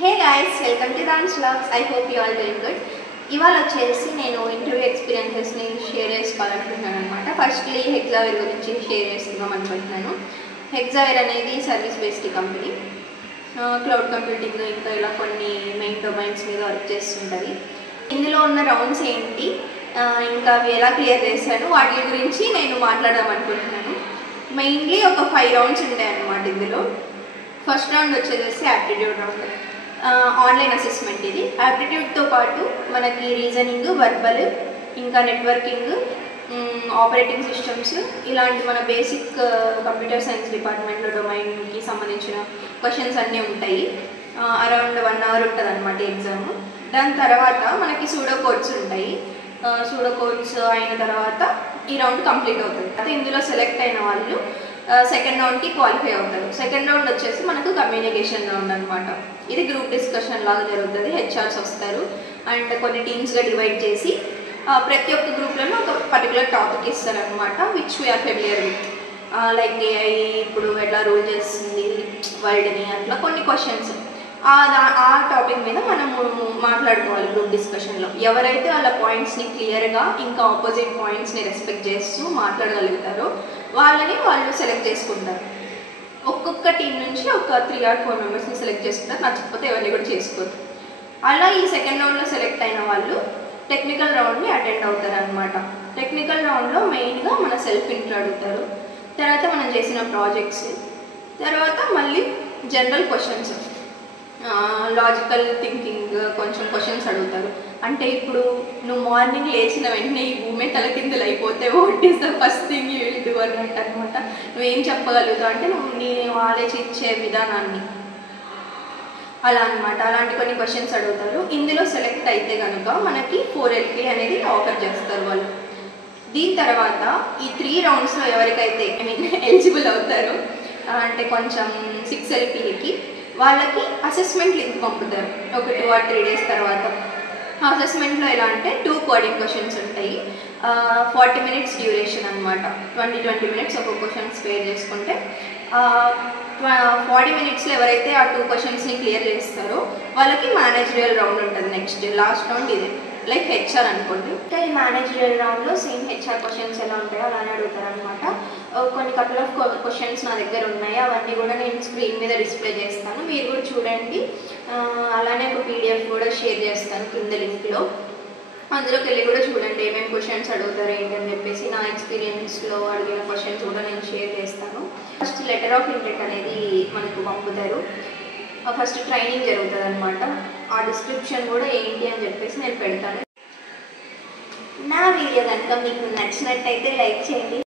Hey guys, welcome to Dance Vlogs. I hope you all doing good. ఇవాళ వచ్చేసి నేను interview ఎక్స్పీరియన్సెస్ని share చేసుకోవాలనుకుంటున్నాను అనమాట. ఫస్ట్లీ హెగ్జావేర్ గురించి షేర్ చేసుకుందాం అనుకుంటున్నాను. హెగ్జావేర్ అనేది service based company. Cloud computing ఇంకా ఇలా కొన్ని మెయిన్ డొమైన్స్ మీద వర్క్ చేస్తుంటుంది. ఇందులో ఉన్న రౌండ్స్ ఏంటి, ఇంకా అవి ఎలా క్లియర్ చేశాను, వాటి గురించి నేను మాట్లాడదాం అనుకుంటున్నాను. మెయిన్లీ ఒక 5 రౌండ్స్ ఉంటాయి అన్నమాట ఇందులో. ఫస్ట్ రౌండ్ వచ్చేసి యాప్టిట్యూడ్ రౌండ్, ఆన్లైన్ అసెస్మెంట్. ఇది యాప్టిట్యూడ్తో పాటు మనకి రీజనింగ్, వర్బల్, ఇంకా నెట్వర్కింగ్, ఆపరేటింగ్ సిస్టమ్స్, ఇలాంటి మన బేసిక్ కంప్యూటర్ సైన్స్ డిపార్ట్మెంట్లో డొమైన్కి సంబంధించిన క్వశ్చన్స్ అన్నీ ఉంటాయి. అరౌండ్ 1 అవర్ ఉంటుంది అనమాట ఎగ్జామ్. దాని తర్వాత మనకి సూడో కోడ్స్ ఉంటాయి. సూడో కోడ్స్ అయిన తర్వాత ఈ రౌండ్ కంప్లీట్ అవుతుంది. అయితే ఇందులో సెలెక్ట్ అయిన వాళ్ళు సెకండ్ రౌండ్కి క్వాలిఫై అవుతారు. సెకండ్ రౌండ్ వచ్చేసి మనకు కమ్యూనికేషన్ రౌండ్ అనమాట. ఇది గ్రూప్ డిస్కషన్ లాగా జరుగుతుంది. హెచ్ఆర్స్ వస్తారు అండ్ కొన్ని టీమ్స్గా డివైడ్ చేసి ప్రతి ఒక్క గ్రూప్లోనూ ఒక పర్టికులర్ టాపిక్ ఇస్తారనమాట, which we are familiar with. Like AI ఇప్పుడు ఎట్లా రూల్ చేస్తుంది వరల్డ్ని, అట్లా కొన్ని క్వశ్చన్స్ ఆ టాపిక్ మీద మనము మాట్లాడుకోవాలి గ్రూప్ డిస్కషన్లో. ఎవరైతే వాళ్ళ పాయింట్స్ని క్లియర్గా ఇంకా ఆపోజిట్ పాయింట్స్ని రెస్పెక్ట్ చేస్తూ మాట్లాడగలుగుతారో వాళ్ళని వాళ్ళు సెలెక్ట్ చేసుకుంటారు. ఒక్కొక్క టీం నుంచి ఒక 3 or 4 మెంబర్స్ని సెలెక్ట్ చేసుకుంటారు. నచ్చకపోతే ఎవరిని కూడా చేసుకోరు. అలా ఈ సెకండ్ రౌండ్లో సెలెక్ట్ అయిన వాళ్ళు టెక్నికల్ రౌండ్ని అటెండ్ అవుతారు అనమాట. టెక్నికల్ రౌండ్లో మెయిన్గా మన సెల్ఫ్ ఇంట్రో అడుగుతారు, తర్వాత మనం చేసిన ప్రాజెక్ట్స్, తర్వాత మళ్ళీ జనరల్ క్వశ్చన్స్, లాజికల్ థింకింగ్ కొంచెం క్వశ్చన్స్ అడుగుతారు. అంటే ఇప్పుడు నువ్వు మార్నింగ్ లేచిన వెంటనే ఈ భూమి తలకిందులు అయిపోతే what is the first thing you will do అన్నట్టు అనమాట. నువ్వేం చెప్పగలుగుతావు అంటే నువ్వు నేను ఆలోచించే విధానాన్ని, అలా అనమాట. అలాంటి కొన్ని క్వశ్చన్స్ అడుగుతారు. ఇందులో సెలెక్ట్ అయితే కనుక మనకి 4 LP అనేది ఆఫర్ చేస్తారు వాళ్ళు. దీని తర్వాత ఈ 3 రౌండ్స్లో ఎవరికైతే ఎలిజిబుల్ అవుతారో, అంటే కొంచెం 6 LPకి వాళ్ళకి అసెస్మెంట్ లింక్ పంపుతారు ఒక 2 or 3 days తర్వాత. అసెస్మెంట్లో ఎలా అంటే 2 కోడింగ్ క్వశ్చన్స్ ఉంటాయి. 40 minutes డ్యూరేషన్ అనమాట. 20 minutes ఒక క్వశ్చన్ స్పేర్ చేసుకుంటే 40 minutesలో ఎవరైతే ఆ 2 క్వశ్చన్స్ని క్లియర్ చేస్తారో వాళ్ళకి మేనేజరియల్ రౌండ్ ఉంటుంది. నెక్స్ట్ లాస్ట్ రౌండ్ ఇదే, లైక్ హెచ్ఆర్ అనుకోండి. ఈ మేనేజరియల్ రౌండ్లో సేమ్ హెచ్ఆర్ క్వశ్చన్స్ ఎలా ఉంటాయో అలానే అడుగుతారు అనమాట. కొన్ని కపుల్ ఆఫ్ క్వశ్చన్స్ నా దగ్గర ఉన్నాయి, అవన్నీ కూడా నేను స్క్రీన్ మీద డిస్ప్లే చేస్తాను, మీరు కూడా చూడండి. అలానే ఒక PDF కూడా షేర్ చేస్తాను కింద లింక్లో, అందులోకి వెళ్ళి కూడా చూడండి ఏమేమి క్వశ్చన్స్ అడుగుతారు ఏంటని చెప్పేసి. నా ఎక్స్పీరియన్స్లో అడిగిన క్వశ్చన్స్ కూడా నేను షేర్ చేస్తాను. ఫస్ట్ లెటర్ ఆఫ్ ఇంటెంట్ అనేది మనకు పంపుతారు. ఫస్ట్ ట్రైనింగ్ జరుగుతుంది అనమాట. ఆ డిస్క్రిప్షన్ కూడా ఏంటి అని చెప్పేసి నేను పెడతాను. నా వీడియో కనుక మీకు నచ్చినట్టయితే లైక్ చేయండి.